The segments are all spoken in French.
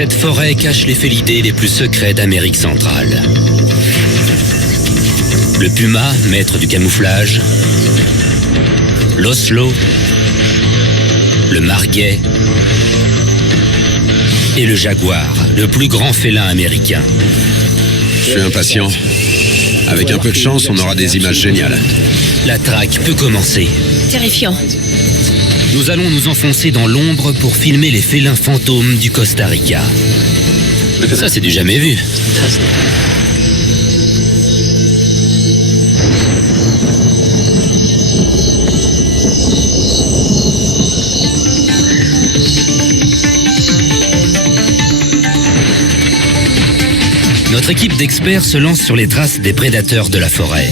Cette forêt cache les félidés les plus secrets d'Amérique centrale. Le puma, maître du camouflage, l'oslo, le marguet et le jaguar, le plus grand félin américain. Je suis impatient. Avec un peu de chance, on aura des images géniales. La traque peut commencer. Terrifiant. Nous allons nous enfoncer dans l'ombre pour filmer les félins fantômes du Costa Rica. Ça, c'est du jamais vu. Notre équipe d'experts se lance sur les traces des prédateurs de la forêt.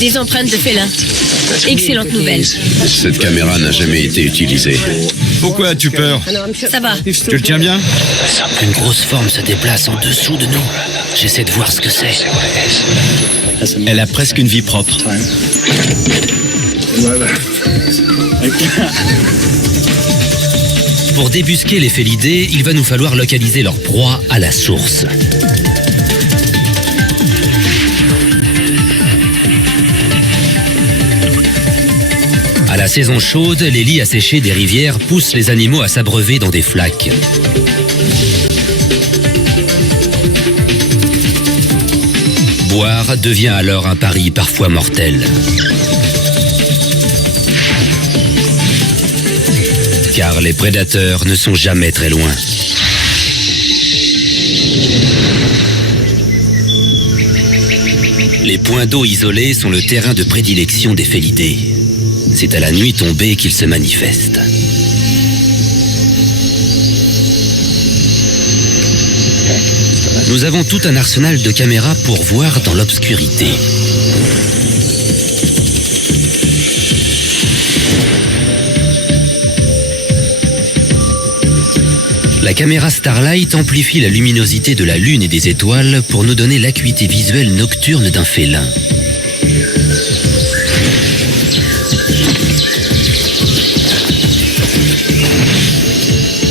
Des empreintes de félins. Excellente nouvelle. Cette caméra n'a jamais été utilisée. Pourquoi as-tu peur? Ça va. Tu le tiens bien? Une grosse forme se déplace en dessous de nous. J'essaie de voir ce que c'est. Elle a presque une vie propre. Pour débusquer les félidés, il va nous falloir localiser leur proie à la source. À la saison chaude, les lits asséchés des rivières poussent les animaux à s'abreuver dans des flaques. Boire devient alors un pari parfois mortel. Car les prédateurs ne sont jamais très loin. Les points d'eau isolés sont le terrain de prédilection des félidés. C'est à la nuit tombée qu'ils se manifestent. Nous avons tout un arsenal de caméras pour voir dans l'obscurité. La caméra Starlight amplifie la luminosité de la Lune et des étoiles pour nous donner l'acuité visuelle nocturne d'un félin.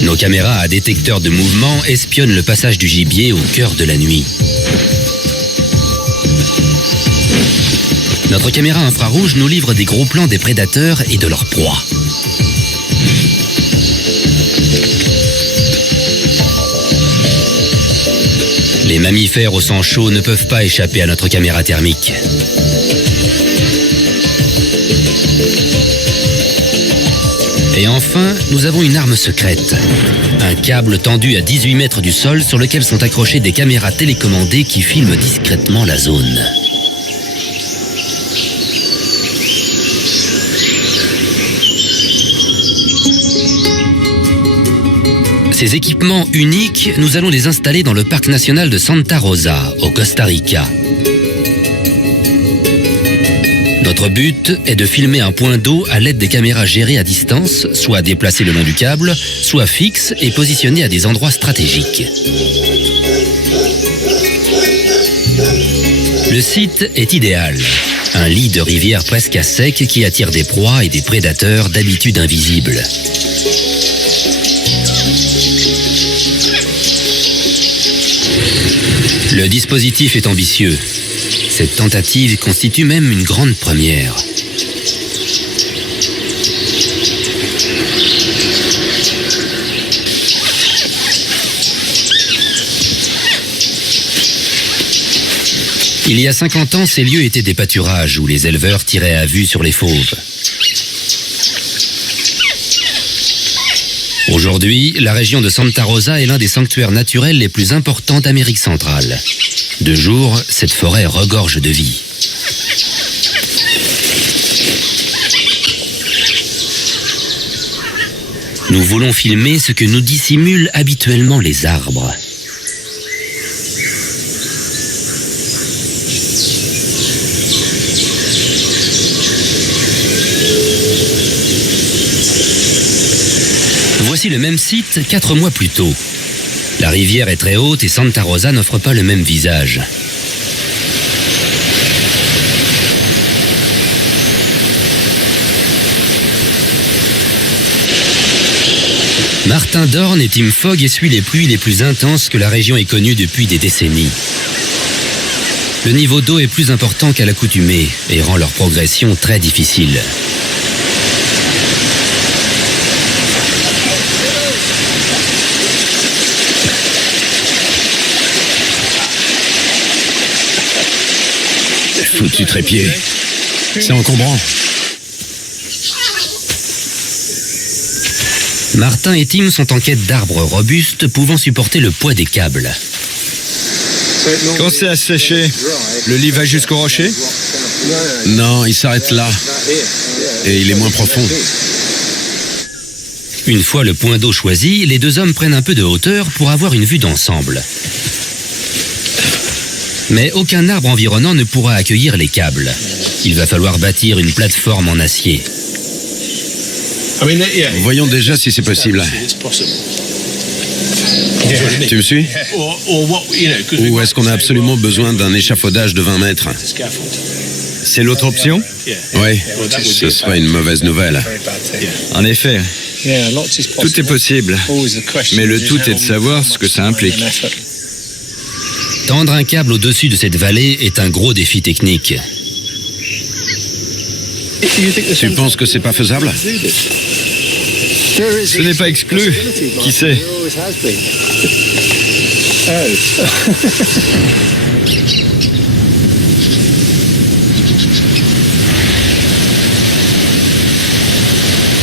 Nos caméras à détecteur de mouvement espionnent le passage du gibier au cœur de la nuit. Notre caméra infrarouge nous livre des gros plans des prédateurs et de leurs proies. Les mammifères au sang chaud ne peuvent pas échapper à notre caméra thermique. Et enfin, nous avons une arme secrète. Un câble tendu à 18 mètres du sol sur lequel sont accrochées des caméras télécommandées qui filment discrètement la zone. Ces équipements uniques, nous allons les installer dans le parc national de Santa Rosa, au Costa Rica. Notre but est de filmer un point d'eau à l'aide des caméras gérées à distance, soit déplacées le long du câble, soit fixes et positionnées à des endroits stratégiques. Le site est idéal. Un lit de rivière presque à sec qui attire des proies et des prédateurs d'habitude invisibles. Le dispositif est ambitieux. Cette tentative constitue même une grande première. Il y a 50 ans, ces lieux étaient des pâturages où les éleveurs tiraient à vue sur les fauves. Aujourd'hui, la région de Santa Rosa est l'un des sanctuaires naturels les plus importants d'Amérique centrale. De jour, cette forêt regorge de vie. Nous voulons filmer ce que nous dissimulent habituellement les arbres. Voici le même site 4 mois plus tôt. La rivière est très haute et Santa Rosa n'offre pas le même visage. Martin Dorn et Tim Fogg essuient les pluies les plus intenses que la région ait connues depuis des décennies. Le niveau d'eau est plus important qu'à l'accoutumée et rend leur progression très difficile. Foutu trépied. C'est encombrant. Martin et Tim sont en quête d'arbres robustes pouvant supporter le poids des câbles. Quand c'est asséché, le lit va jusqu'au rocher? Non, il s'arrête là. Et il est moins profond. Une fois le point d'eau choisi, les deux hommes prennent un peu de hauteur pour avoir une vue d'ensemble. Mais aucun arbre environnant ne pourra accueillir les câbles. Il va falloir bâtir une plateforme en acier. Voyons déjà si c'est possible. Tu me suis? Ou est-ce qu'on a absolument besoin d'un échafaudage de 20 mètres? C'est l'autre option? Oui, ce serait une mauvaise nouvelle. En effet, tout est possible. Mais le tout est de savoir ce que ça implique. Tendre un câble au-dessus de cette vallée est un gros défi technique. Tu penses que c'est pas faisable? Ce n'est pas exclu. Qui sait?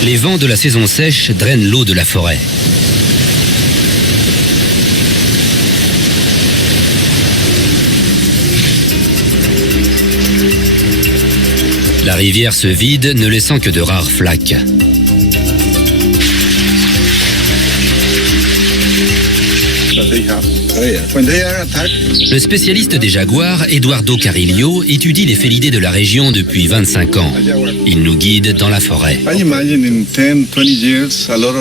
Les vents de la saison sèche drainent l'eau de la forêt. La rivière se vide, ne laissant que de rares flaques. Le spécialiste des jaguars, Eduardo Carillo, étudie les félidés de la région depuis 25 ans. Il nous guide dans la forêt.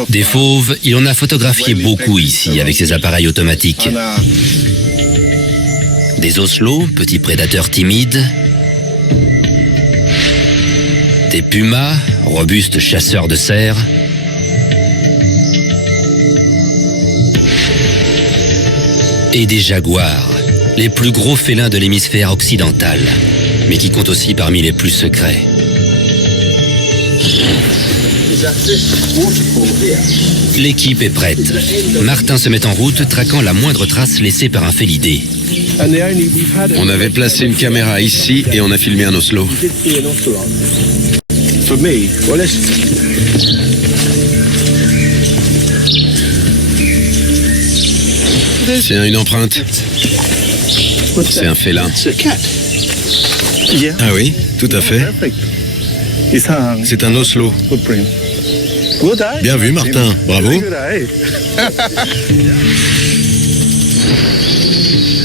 Des fauves, il en a photographié beaucoup ici avec ses appareils automatiques. Des oslots, petits prédateurs timides. Des pumas, robustes chasseurs de cerfs. Et des jaguars, les plus gros félins de l'hémisphère occidental, mais qui comptent aussi parmi les plus secrets. L'équipe est prête. Martin se met en route, traquant la moindre trace laissée par un félidé. On avait placé une caméra ici et on a filmé un oslo. C'est une empreinte. C'est un félin. Ah oui, tout à fait. C'est un oslo. Bien vu, Martin. Bravo.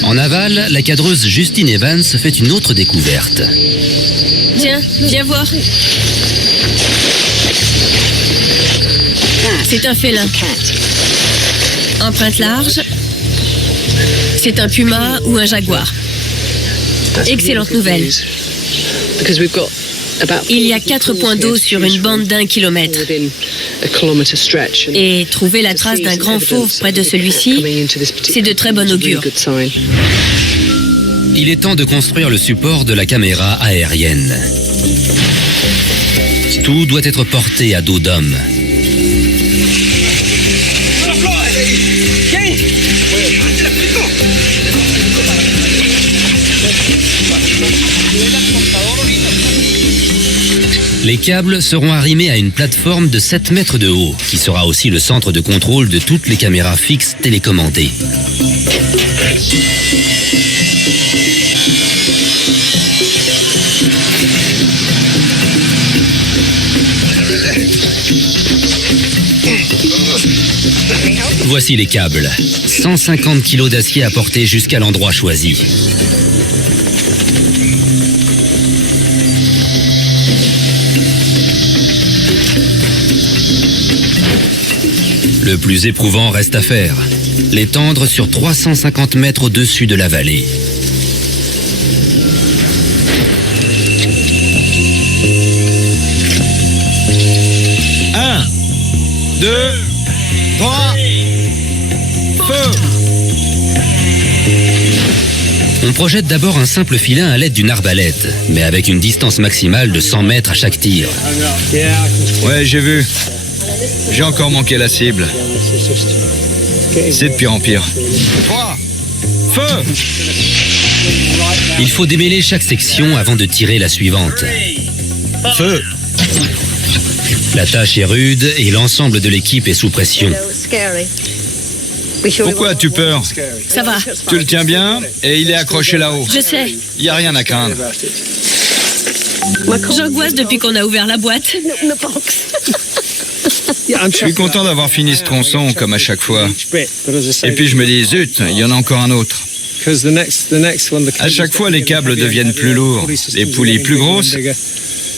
En aval, la cadreuse Justine Evans fait une autre découverte. Tiens, viens voir. C'est un félin. Empreinte large. C'est un puma ou un jaguar. Excellente nouvelle. Il y a 4 points d'eau sur une bande d'1 kilomètre. Et trouver la trace d'un grand fauve près de celui-ci, c'est de très bon augure. Il est temps de construire le support de la caméra aérienne. Tout doit être porté à dos d'homme. Les câbles seront arrimés à une plateforme de 7 mètres de haut, qui sera aussi le centre de contrôle de toutes les caméras fixes télécommandées. Voici les câbles. 150 kg d'acier à porter jusqu'à l'endroit choisi. Le plus éprouvant reste à faire. L'étendre sur 350 mètres au-dessus de la vallée. Un, deux, 3. Feu! On projette d'abord un simple filin à l'aide d'une arbalète, mais avec une distance maximale de 100 mètres à chaque tir. Ouais, j'ai vu. J'ai encore manqué la cible. C'est de pire en pire. 3. Feu! Il faut démêler chaque section avant de tirer la suivante. Feu! La tâche est rude et l'ensemble de l'équipe est sous pression. Pourquoi as-tu peur? Ça va, Tu le tiens bien et il est accroché là-haut. je sais. Il n'y a rien à craindre. J'angoisse depuis qu'on a ouvert la boîte. Je suis content d'avoir fini ce tronçon comme à chaque fois. Et puis je me dis, zut, il y en a encore un autre. À chaque fois, les câbles deviennent plus lourds, les poulies plus grosses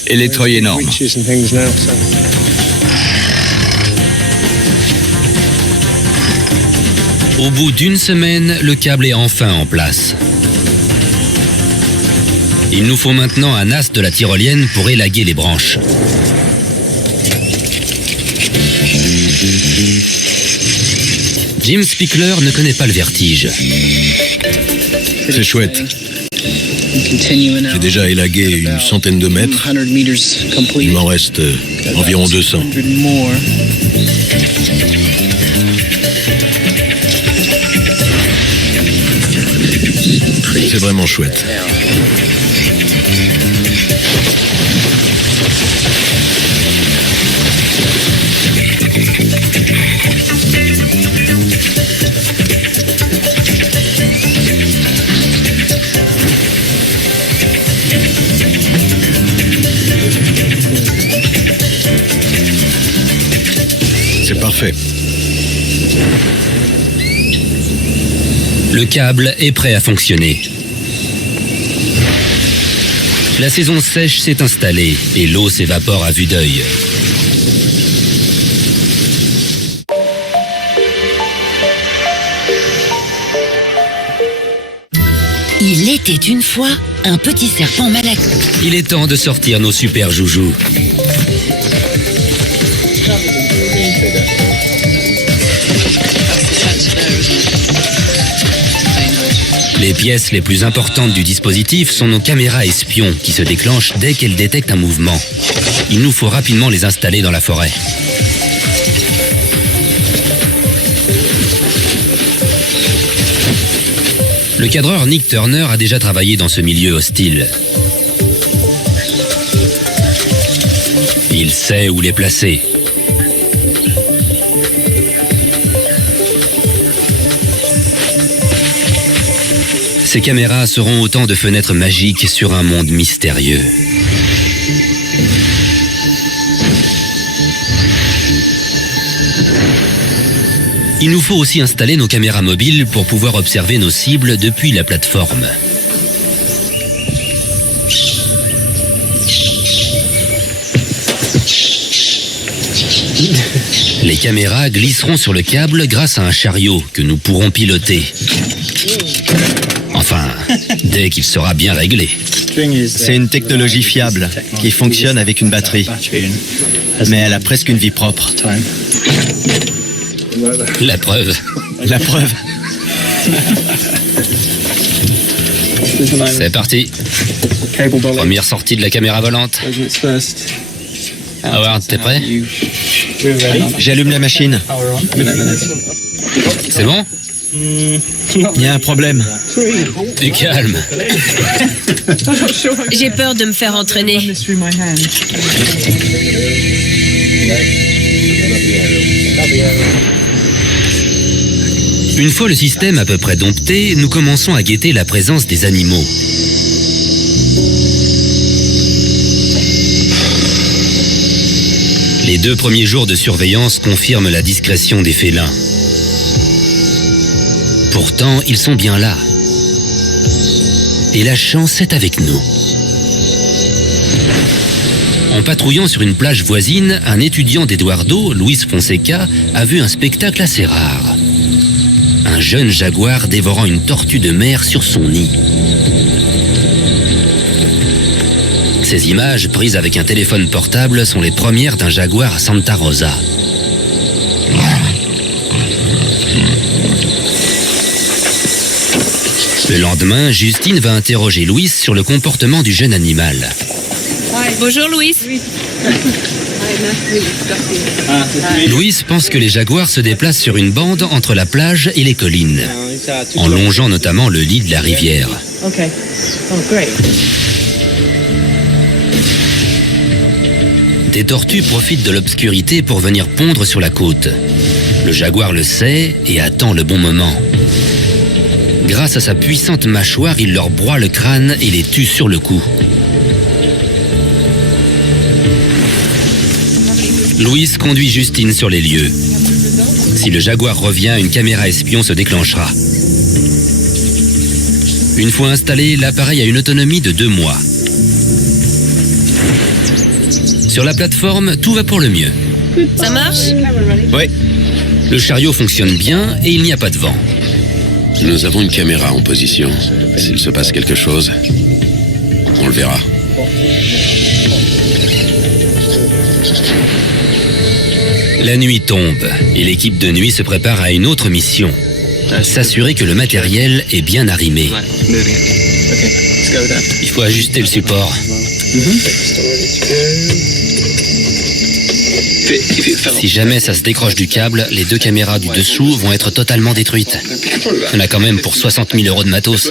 et les treuils énormes. Au bout d'une semaine, le câble est enfin en place. Il nous faut maintenant un as de la tyrolienne pour élaguer les branches. Jim Spickler ne connaît pas le vertige. C'est chouette. J'ai déjà élagué une centaine de mètres. Il m'en reste environ 200. C'est vraiment chouette. C'est parfait. Le câble est prêt à fonctionner. La saison sèche s'est installée et l'eau s'évapore à vue d'œil. Il était une fois un petit serpent malaxé. Il est temps de sortir nos super joujoux. Les pièces les plus importantes du dispositif sont nos caméras espions qui se déclenchent dès qu'elles détectent un mouvement. Il nous faut rapidement les installer dans la forêt. Le cadreur Nick Turner a déjà travaillé dans ce milieu hostile. Il sait où les placer. Ces caméras seront autant de fenêtres magiques sur un monde mystérieux. Il nous faut aussi installer nos caméras mobiles pour pouvoir observer nos cibles depuis la plateforme. Les caméras glisseront sur le câble grâce à un chariot que nous pourrons piloter. Enfin, dès qu'il sera bien réglé. C'est une technologie fiable qui fonctionne avec une batterie. Mais elle a presque une vie propre. La preuve. La preuve. C'est parti. Première sortie de la caméra volante. Howard, t'es prêt? J'allume la machine. C'est bon? Il y a un problème. Du calme. J'ai peur de me faire entraîner. Une fois le système à peu près dompté, nous commençons à guetter la présence des animaux. Les 2 premiers jours de surveillance confirment la discrétion des félins. Pourtant, ils sont bien là. Et la chance est avec nous. En patrouillant sur une plage voisine, un étudiant d'Eduardo, Luis Fonseca, a vu un spectacle assez rare. Un jeune jaguar dévorant une tortue de mer sur son nid. Ces images, prises avec un téléphone portable, sont les premières d'un jaguar à Santa Rosa. Le lendemain, Justine va interroger Louis sur le comportement du jeune animal. Bonjour Louis. Louis pense que les jaguars se déplacent sur une bande entre la plage et les collines, en longeant notamment le lit de la rivière. Des tortues profitent de l'obscurité pour venir pondre sur la côte. Le jaguar le sait et attend le bon moment. Grâce à sa puissante mâchoire, il leur broie le crâne et les tue sur le coup. Louis conduit Justine sur les lieux. Si le jaguar revient, une caméra espion se déclenchera. Une fois installé, l'appareil a une autonomie de 2 mois. Sur la plateforme, tout va pour le mieux. Ça marche? Oui. Le chariot fonctionne bien et il n'y a pas de vent. Nous avons une caméra en position. S'il se passe quelque chose, on le verra. La nuit tombe et l'équipe de nuit se prépare à une autre mission. S'assurer que le matériel est bien arrimé. Il faut ajuster le support. Si jamais ça se décroche du câble, les 2 caméras du dessous vont être totalement détruites. On a quand même pour 60 000 € de matos.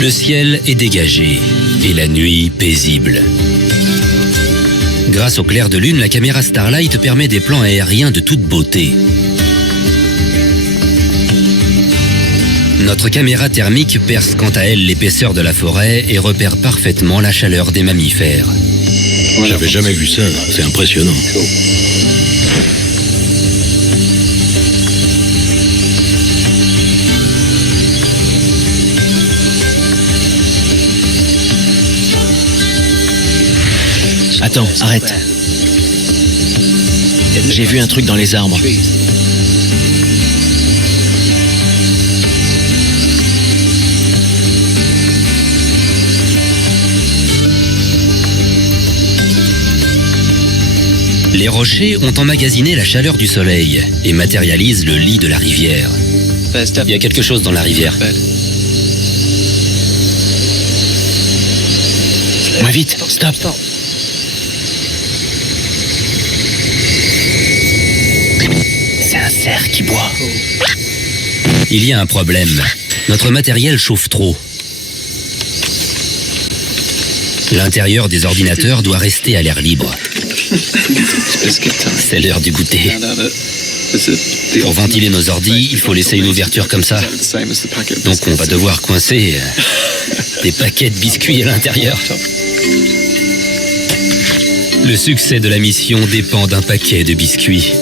Le ciel est dégagé et la nuit paisible. Grâce au clair de lune, la caméra Starlight permet des plans aériens de toute beauté. Notre caméra thermique perce quant à elle l'épaisseur de la forêt et repère parfaitement la chaleur des mammifères. J'avais jamais vu ça, c'est impressionnant. Attends, arrête. J'ai vu un truc dans les arbres. Les rochers ont emmagasiné la chaleur du soleil et matérialisent le lit de la rivière. Il y a quelque chose dans la rivière. Moins vite, stop. C'est un cerf qui boit. Il y a un problème. Notre matériel chauffe trop. L'intérieur des ordinateurs doit rester à l'air libre. C'est l'heure du goûter. Pour ventiler nos ordis, il faut laisser une ouverture comme ça. Donc on va devoir coincer des paquets de biscuits à l'intérieur. Le succès de la mission dépend d'un paquet de biscuits.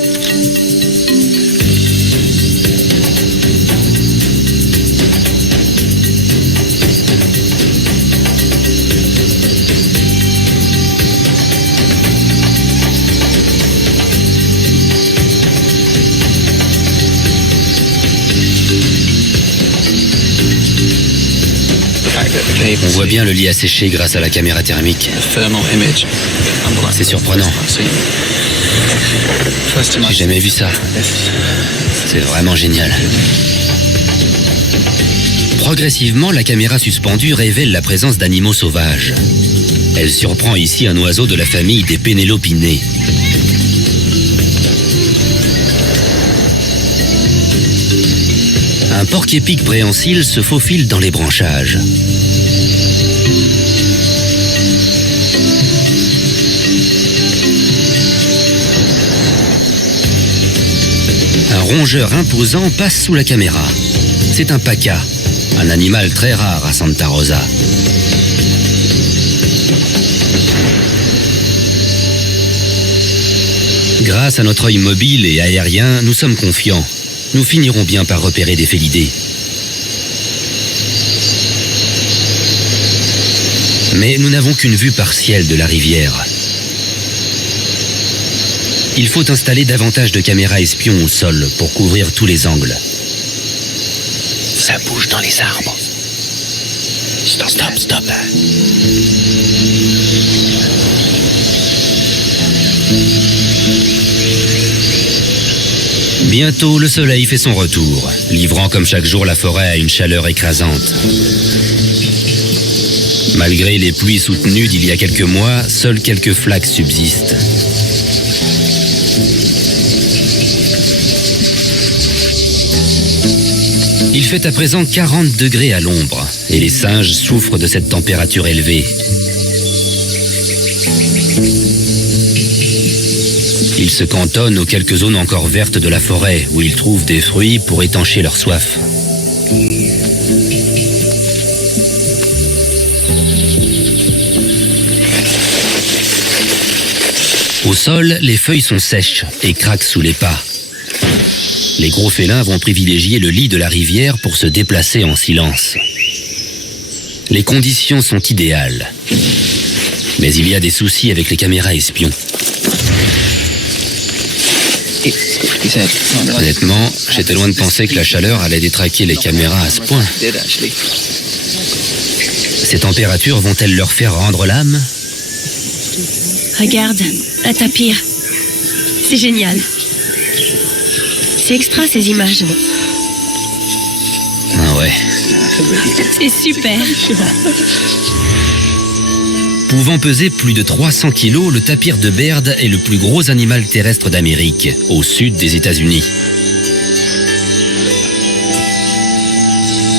On voit bien le lit asséché grâce à la caméra thermique. C'est surprenant. J'ai jamais vu ça. C'est vraiment génial. Progressivement, la caméra suspendue révèle la présence d'animaux sauvages. Elle surprend ici un oiseau de la famille des Pénélopinés. Un porc-épic préhensile se faufile dans les branchages. Un rongeur imposant passe sous la caméra. C'est un paca, un animal très rare à Santa Rosa. Grâce à notre œil mobile et aérien, nous sommes confiants. Nous finirons bien par repérer des félidés. Mais nous n'avons qu'une vue partielle de la rivière. Il faut installer davantage de caméras espions au sol pour couvrir tous les angles. Ça bouge dans les arbres. Stop, stop, stop. Bientôt, le soleil fait son retour, livrant comme chaque jour la forêt à une chaleur écrasante. Malgré les pluies soutenues d'il y a quelques mois, seuls quelques flaques subsistent. Il fait à présent 40 degrés à l'ombre, et les singes souffrent de cette température élevée. Ils se cantonnent aux quelques zones encore vertes de la forêt, où ils trouvent des fruits pour étancher leur soif. Au sol, les feuilles sont sèches et craquent sous les pas. Les gros félins vont privilégier le lit de la rivière pour se déplacer en silence. Les conditions sont idéales. Mais il y a des soucis avec les caméras espions. Honnêtement, j'étais loin de penser que la chaleur allait détraquer les caméras à ce point. Ces températures vont-elles leur faire rendre l'âme? Regarde, un tapir. C'est génial. C'est extra ces images. Ah ouais. C'est super. Pouvant peser plus de 300 kilos, le tapir de Baird est le plus gros animal terrestre d'Amérique, au sud des États-Unis.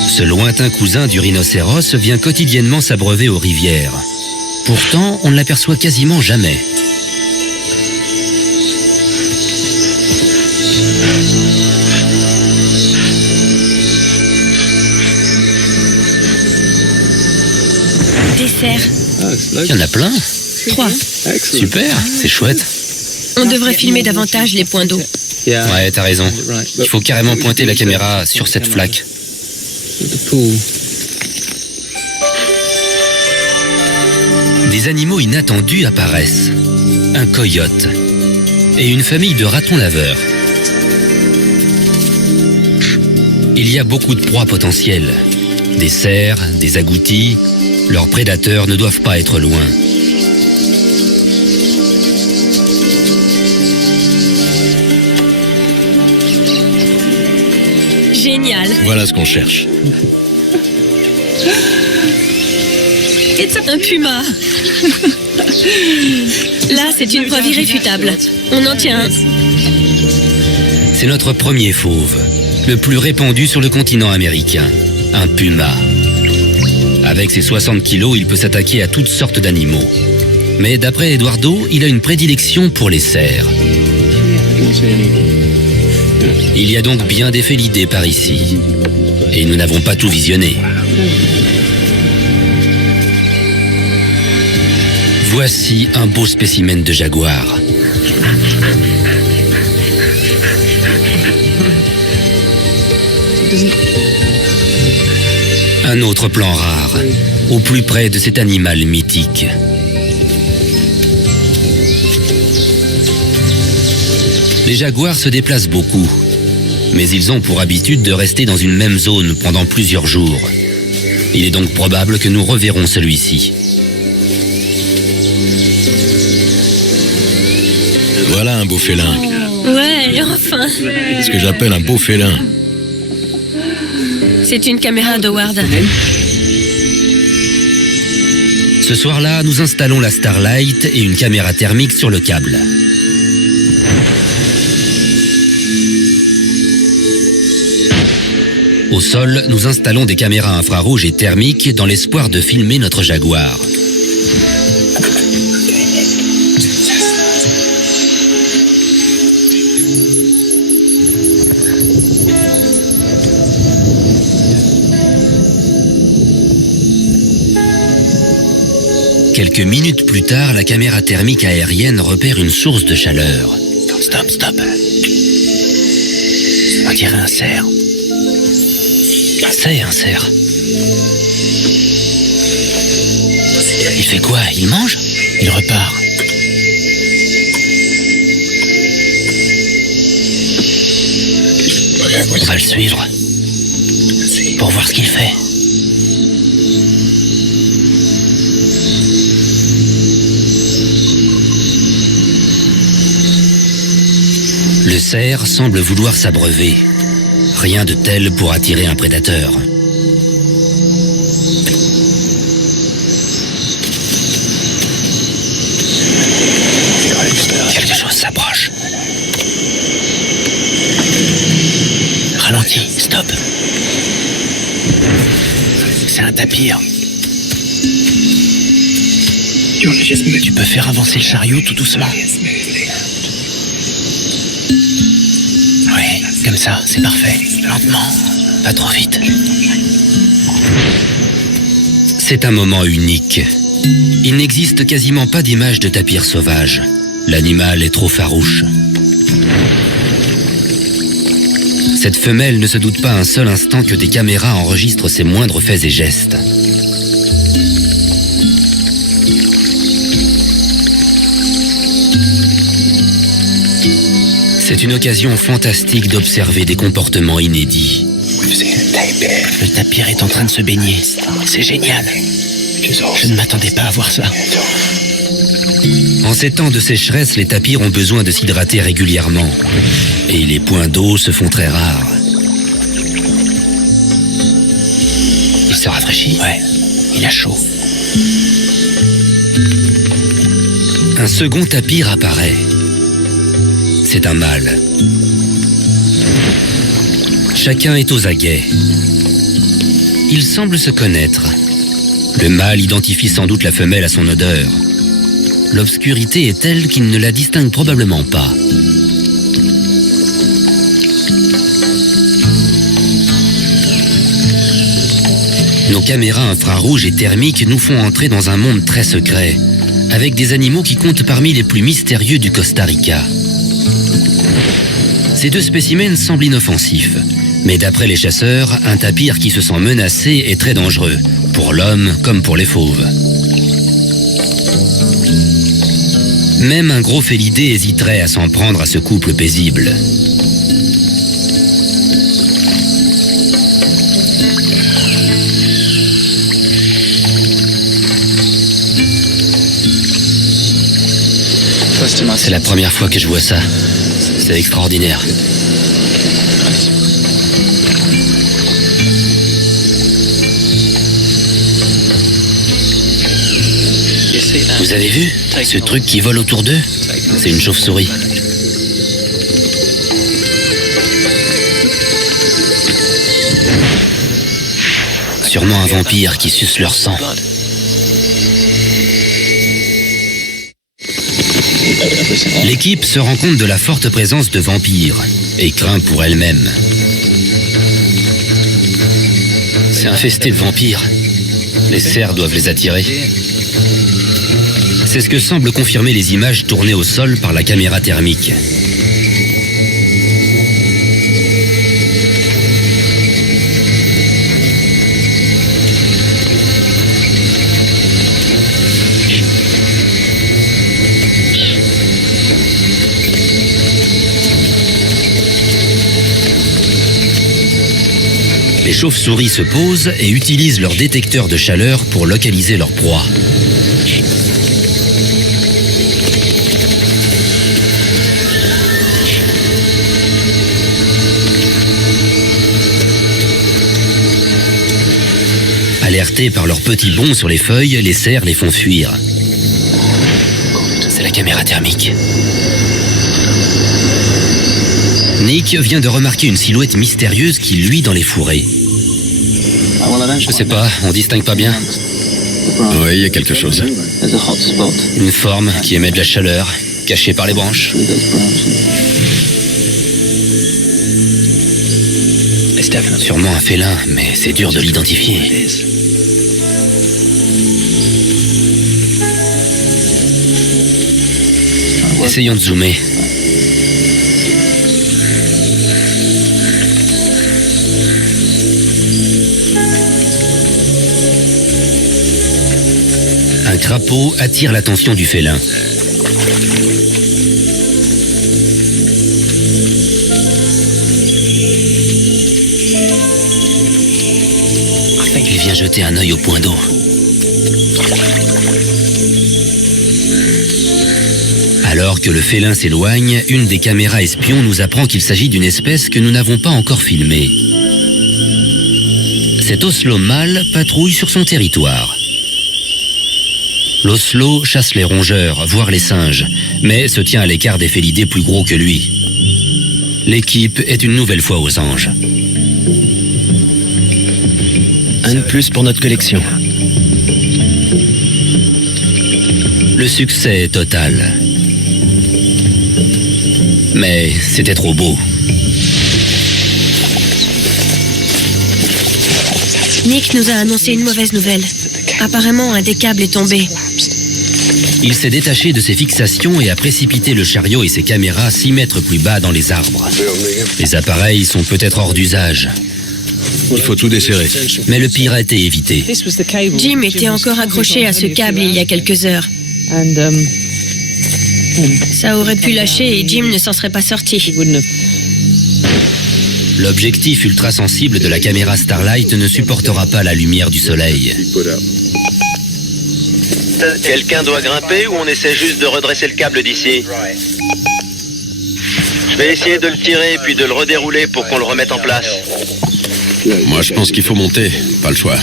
Ce lointain cousin du rhinocéros vient quotidiennement s'abreuver aux rivières. Pourtant, on ne l'aperçoit quasiment jamais. Des cerfs. Il y en a plein. 3. Super, c'est chouette. On devrait filmer davantage les points d'eau. Ouais, t'as raison. Il faut carrément pointer la caméra sur cette flaque. Des animaux inattendus apparaissent. Un coyote et une famille de ratons laveurs. Il y a beaucoup de proies potentielles. Des cerfs, des agoutis. Leurs prédateurs ne doivent pas être loin. Génial. Voilà ce qu'on cherche. C'est un puma. Là, c'est une preuve irréfutable. On en tient un. C'est notre premier fauve, le plus répandu sur le continent américain. Un puma. Avec ses 60 kilos, il peut s'attaquer à toutes sortes d'animaux. Mais d'après Eduardo, il a une prédilection pour les cerfs. Il y a donc bien des félidés par ici. Et nous n'avons pas tout visionné. Voici un beau spécimen de jaguar. Un autre plan rare, au plus près de cet animal mythique. Les jaguars se déplacent beaucoup, mais ils ont pour habitude de rester dans une même zone pendant plusieurs jours. Il est donc probable que nous reverrons celui-ci. Voilà un beau félin. Ouais, enfin. Ce que j'appelle un beau félin. C'est une caméra d'Howard. Ce soir-là, nous installons la Starlight et une caméra thermique sur le câble. Au sol, nous installons des caméras infrarouges et thermiques dans l'espoir de filmer notre jaguar. Quelques minutes plus tard, la caméra thermique aérienne repère une source de chaleur. Stop, stop. On dirait un cerf. C'est un cerf. Il fait quoi? Il mange? Il repart. On va le suivre pour voir ce qu'il fait. Le cerf semble vouloir s'abreuver. Rien de tel pour attirer un prédateur. Quelque chose s'approche. Ralentis, stop. C'est un tapir. Tu peux faire avancer le chariot tout doucement. Oui, comme ça, c'est parfait. Lentement, pas trop vite. C'est un moment unique. Il n'existe quasiment pas d'image de tapir sauvage. L'animal est trop farouche. Cette femelle ne se doute pas un seul instant que des caméras enregistrent ses moindres faits et gestes. C'est une occasion fantastique d'observer des comportements inédits. Le tapir est en train de se baigner. C'est génial. Je ne m'attendais pas à voir ça. En ces temps de sécheresse, les tapirs ont besoin de s'hydrater régulièrement. Et les points d'eau se font très rares. Il se rafraîchit? Ouais, il a chaud. Un second tapir apparaît. C'est un mâle. Chacun est aux aguets. Ils semblent se connaître. Le mâle identifie sans doute la femelle à son odeur. L'obscurité est telle qu'il ne la distingue probablement pas. Nos caméras infrarouges et thermiques nous font entrer dans un monde très secret, avec des animaux qui comptent parmi les plus mystérieux du Costa Rica. Ces deux spécimens semblent inoffensifs, mais d'après les chasseurs, un tapir qui se sent menacé est très dangereux, pour l'homme comme pour les fauves. Même un gros félidé hésiterait à s'en prendre à ce couple paisible. C'est la première fois que je vois ça. C'est extraordinaire. Vous avez vu ce truc qui vole autour d'eux? C'est une chauve-souris. Sûrement un vampire qui suce leur sang. L'équipe se rend compte de la forte présence de vampires et craint pour elle-même. C'est infesté de vampires. Les cerfs doivent les attirer. C'est ce que semblent confirmer les images tournées au sol par la caméra thermique. Les chauves-souris se posent et utilisent leur détecteur de chaleur pour localiser leur proie. Alertés par leurs petits bonds sur les feuilles, les cerfs les font fuir. C'est la caméra thermique. Nick vient de remarquer une silhouette mystérieuse qui luit dans les fourrés. Je sais pas, on distingue pas bien. Oui, il y a quelque chose. Une forme qui émet de la chaleur, cachée par les branches. Sûrement un félin, mais c'est dur de l'identifier. Essayons de zoomer. Un crapaud attire l'attention du félin. Il vient jeter un œil au point d'eau. Alors que le félin s'éloigne, une des caméras espions nous apprend qu'il s'agit d'une espèce que nous n'avons pas encore filmée. Cet Oslo mâle patrouille sur son territoire. L'Oslo chasse les rongeurs, voire les singes, mais se tient à l'écart des félidés plus gros que lui. L'équipe est une nouvelle fois aux anges. Un de plus pour notre collection. Le succès est total. Mais c'était trop beau. Nick nous a annoncé une mauvaise nouvelle. Apparemment, un des câbles est tombé. Il s'est détaché de ses fixations et a précipité le chariot et ses caméras 6 mètres plus bas dans les arbres. Les appareils sont peut-être hors d'usage. Il faut tout desserrer. Mais le pire a été évité. Jim était encore accroché à ce câble il y a quelques heures. Ça aurait pu lâcher et Jim ne s'en serait pas sorti. L'objectif ultra-sensible de la caméra Starlight ne supportera pas la lumière du soleil. Quelqu'un doit grimper ou on essaie juste de redresser le câble d'ici? Je vais essayer de le tirer puis de le redérouler pour qu'on le remette en place. Moi, je pense qu'il faut monter. Pas le choix.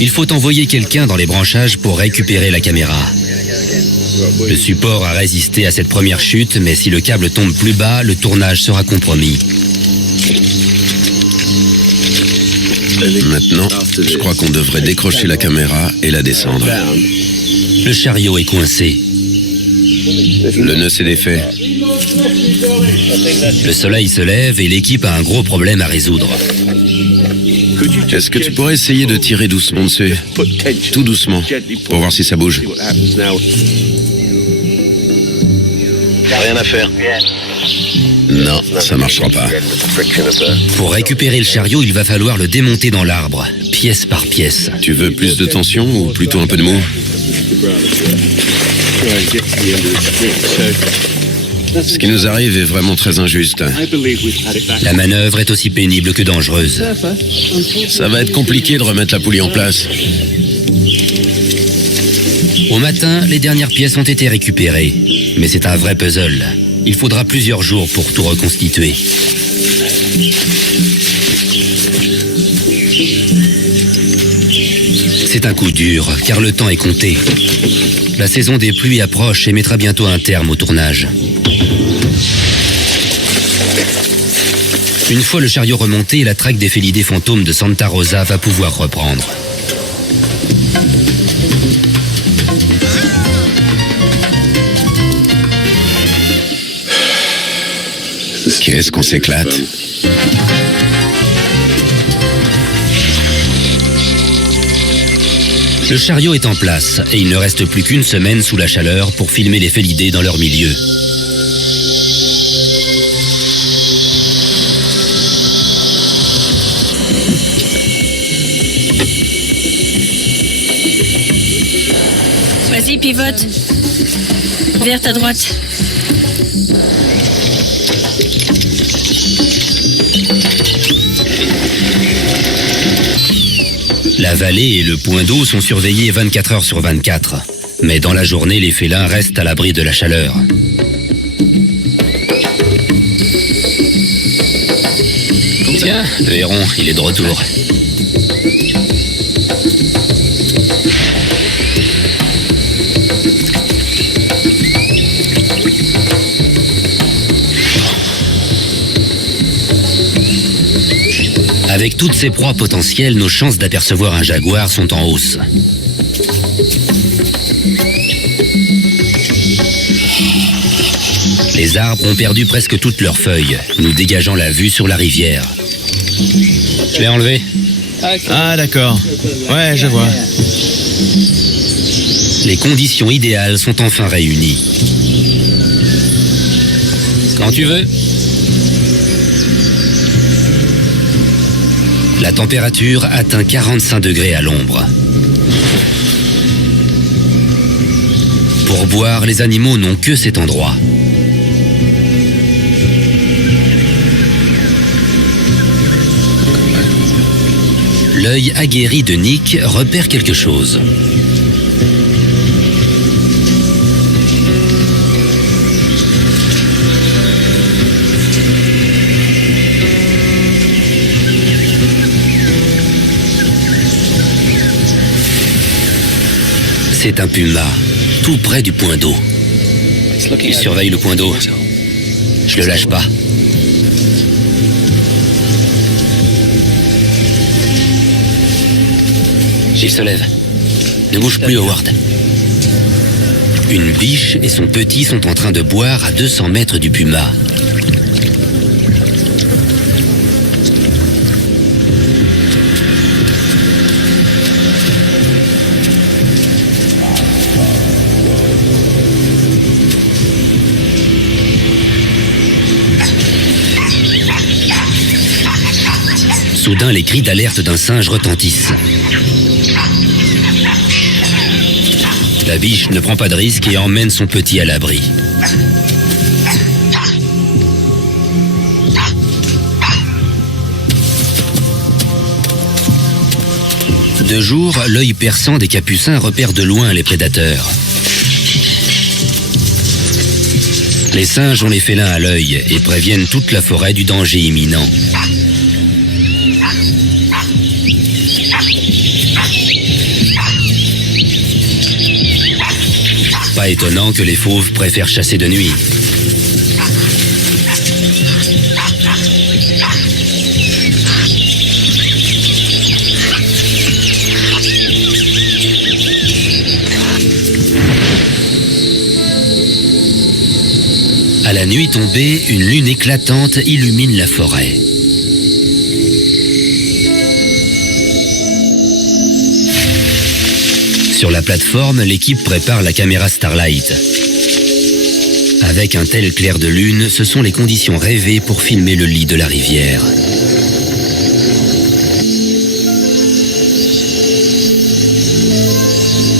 Il faut envoyer quelqu'un dans les branchages pour récupérer la caméra. Le support a résisté à cette première chute, mais si le câble tombe plus bas, le tournage sera compromis. Maintenant, je crois qu'on devrait décrocher la caméra et la descendre. Le chariot est coincé. Le nœud s'est défait. Le soleil se lève et l'équipe a un gros problème à résoudre. Est-ce que tu pourrais essayer de tirer doucement dessus? Tout doucement, pour voir si ça bouge. Rien à faire. Non, ça marchera pas. Pour récupérer le chariot, il va falloir le démonter dans l'arbre, pièce par pièce. Tu veux plus de tension ou plutôt un peu de mou? Ce qui nous arrive est vraiment très injuste. La manœuvre est aussi pénible que dangereuse. Ça va être compliqué de remettre la poulie en place. Au matin, les dernières pièces ont été récupérées. Mais c'est un vrai puzzle. Il faudra plusieurs jours pour tout reconstituer. C'est un coup dur, car le temps est compté. La saison des pluies approche et mettra bientôt un terme au tournage. Une fois le chariot remonté, la traque des félidés fantômes de Santa Rosa va pouvoir reprendre. Qu'est-ce qu'on s'éclate. Le chariot est en place et il ne reste plus qu'une semaine sous la chaleur pour filmer les félidés dans leur milieu. Vas-y, pivote. Vers ta droite. La vallée et le point d'eau sont surveillés 24 heures sur 24. Mais dans la journée, les félins restent à l'abri de la chaleur. Tiens, le héron, il est de retour. Avec toutes ces proies potentielles, nos chances d'apercevoir un jaguar sont en hausse. Les arbres ont perdu presque toutes leurs feuilles, nous dégageant la vue sur la rivière. Je l'ai enlevé. Ah d'accord. Ouais, je vois. Les conditions idéales sont enfin réunies. Quand tu veux. La température atteint 45 degrés à l'ombre. Pour boire, les animaux n'ont que cet endroit. L'œil aguerri de Nick repère quelque chose. C'est un puma, tout près du point d'eau. Il surveille le point d'eau. Je le lâche pas. Il se lève. Ne bouge plus, Howard. Une biche et son petit sont en train de boire à 200 mètres du puma. Soudain, les cris d'alerte d'un singe retentissent. La biche ne prend pas de risque et emmène son petit à l'abri. De jour, l'œil perçant des capucins repère de loin les prédateurs. Les singes ont les félins à l'œil et préviennent toute la forêt du danger imminent. Pas étonnant que les fauves préfèrent chasser de nuit. À la nuit tombée, une lune éclatante illumine la forêt. Sur la plateforme, l'équipe prépare la caméra Starlight. Avec un tel clair de lune, ce sont les conditions rêvées pour filmer le lit de la rivière.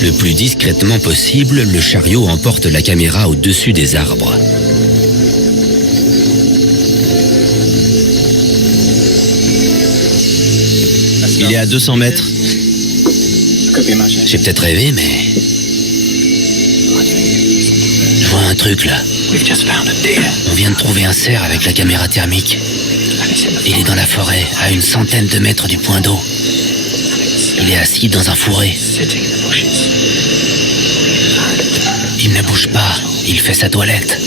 Le plus discrètement possible, le chariot emporte la caméra au-dessus des arbres. Il est à 200 mètres. J'ai peut-être rêvé, mais... Je vois un truc là. On vient de trouver un cerf avec la caméra thermique. Il est dans la forêt, à une centaine de mètres du point d'eau. Il est assis dans un fourré. Il ne bouge pas, il fait sa toilette.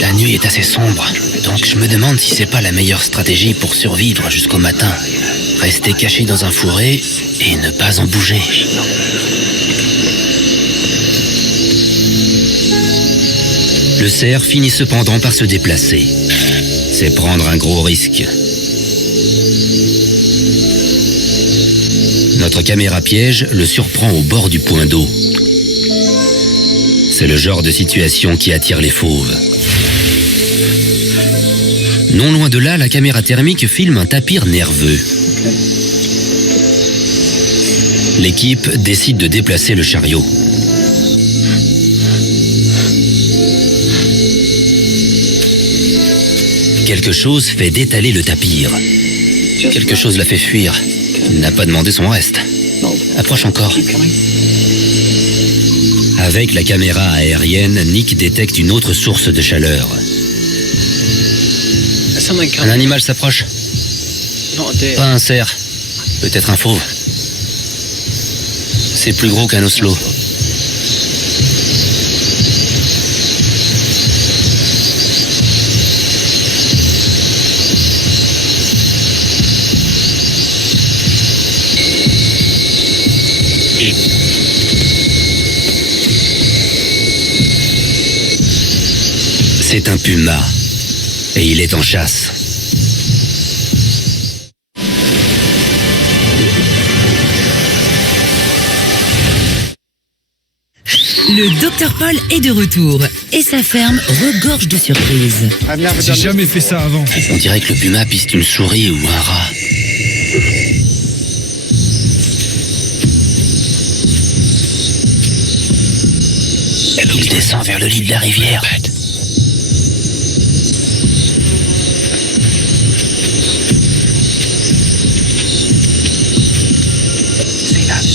La nuit est assez sombre, donc je me demande si c'est pas la meilleure stratégie pour survivre jusqu'au matin. Rester caché dans un fourré et ne pas en bouger. Le cerf finit cependant par se déplacer. C'est prendre un gros risque. Notre caméra piège le surprend au bord du point d'eau. C'est le genre de situation qui attire les fauves. Non loin de là, la caméra thermique filme un tapir nerveux. L'équipe décide de déplacer le chariot. Quelque chose fait détaler le tapir. Quelque chose l'a fait fuir. Il n'a pas demandé son reste. Approche encore. Avec la caméra aérienne, Nick détecte une autre source de chaleur. Un animal s'approche. Pas un cerf. Peut-être un fauve. C'est plus gros qu'un oslo. C'est un puma. Et il est en chasse. Le Dr Paul est de retour et sa ferme regorge de surprises. J'ai jamais fait ça avant. On dirait que le puma piste une souris ou un rat. Il descend vers le lit de la rivière.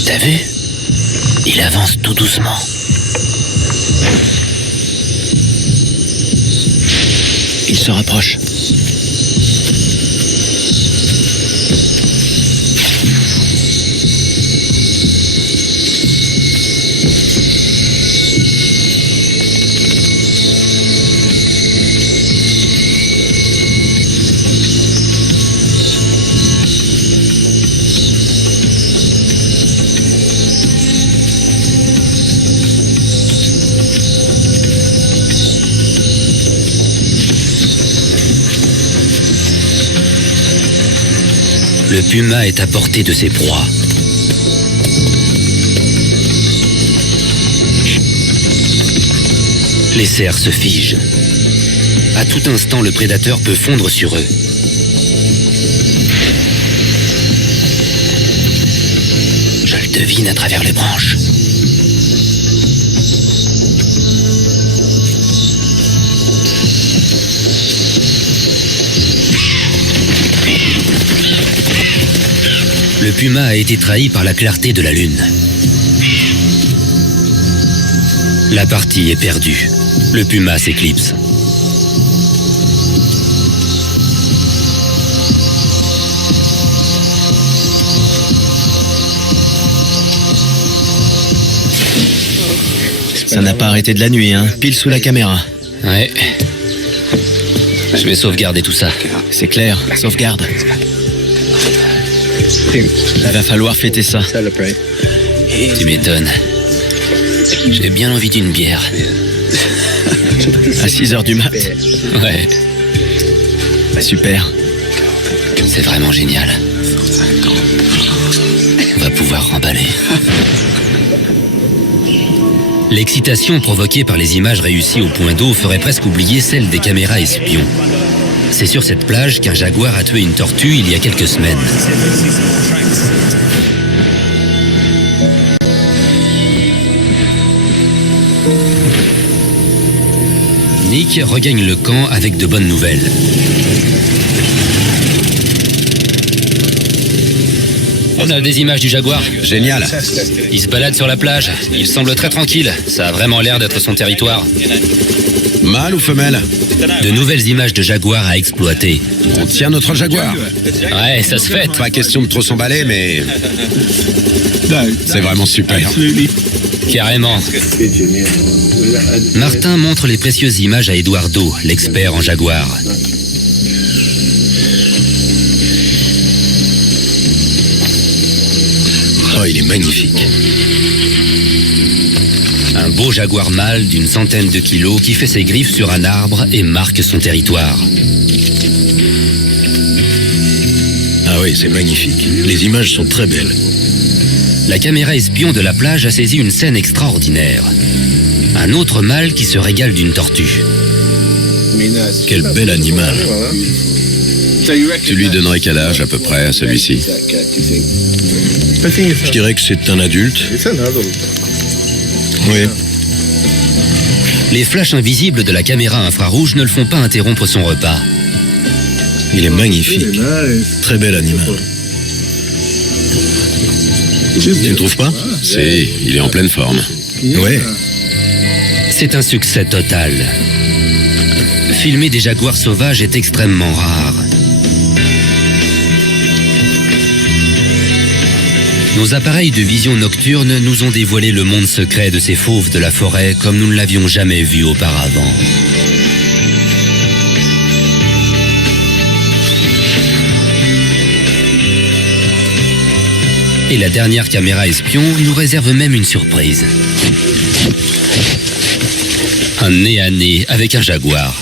T'as vu? Il avance tout doucement. Il se rapproche. Le puma est à portée de ses proies. Les cerfs se figent. À tout instant, le prédateur peut fondre sur eux. Je le devine à travers les branches. Le puma a été trahi par la clarté de la lune. La partie est perdue. Le puma s'éclipse. Ça n'a pas arrêté de la nuit, hein. Pile sous la caméra. Ouais. Je vais sauvegarder tout ça. C'est clair, sauvegarde. Il va falloir fêter ça. Tu m'étonnes. J'ai bien envie d'une bière. À 6h du mat. Ouais. Super. C'est vraiment génial. On va pouvoir remballer. L'excitation provoquée par les images réussies au point d'eau ferait presque oublier celle des caméras espions. C'est sur cette plage qu'un jaguar a tué une tortue il y a quelques semaines. Nick regagne le camp avec de bonnes nouvelles. On a des images du jaguar. Génial. Il se balade sur la plage. Il semble très tranquille. Ça a vraiment l'air d'être son territoire. Mâle ou femelle? De nouvelles images de jaguar à exploiter. On tient notre jaguar. Ouais, ça se fait. Pas question de trop s'emballer, mais... c'est vraiment super. Carrément. Martin montre les précieuses images à Eduardo, l'expert en jaguar. Oh, il est magnifique. Un beau jaguar mâle d'une centaine de kilos qui fait ses griffes sur un arbre et marque son territoire. Ah oui, c'est magnifique. Les images sont très belles. La caméra espion de la plage a saisi une scène extraordinaire. Un autre mâle qui se régale d'une tortue. Quel bel animal. Tu lui donnerais quel âge à peu près à celui-ci? Je dirais que c'est un adulte. Oui. Les flashs invisibles de la caméra infrarouge ne le font pas interrompre son repas. Il est magnifique. Très bel animal. Tu ne trouves pas? Si, il est en pleine forme. Ouais. C'est un succès total. Filmer des jaguars sauvages est extrêmement rare. Nos appareils de vision nocturne nous ont dévoilé le monde secret de ces fauves de la forêt comme nous ne l'avions jamais vu auparavant. Et la dernière caméra espion nous réserve même une surprise. Un nez à nez avec un jaguar.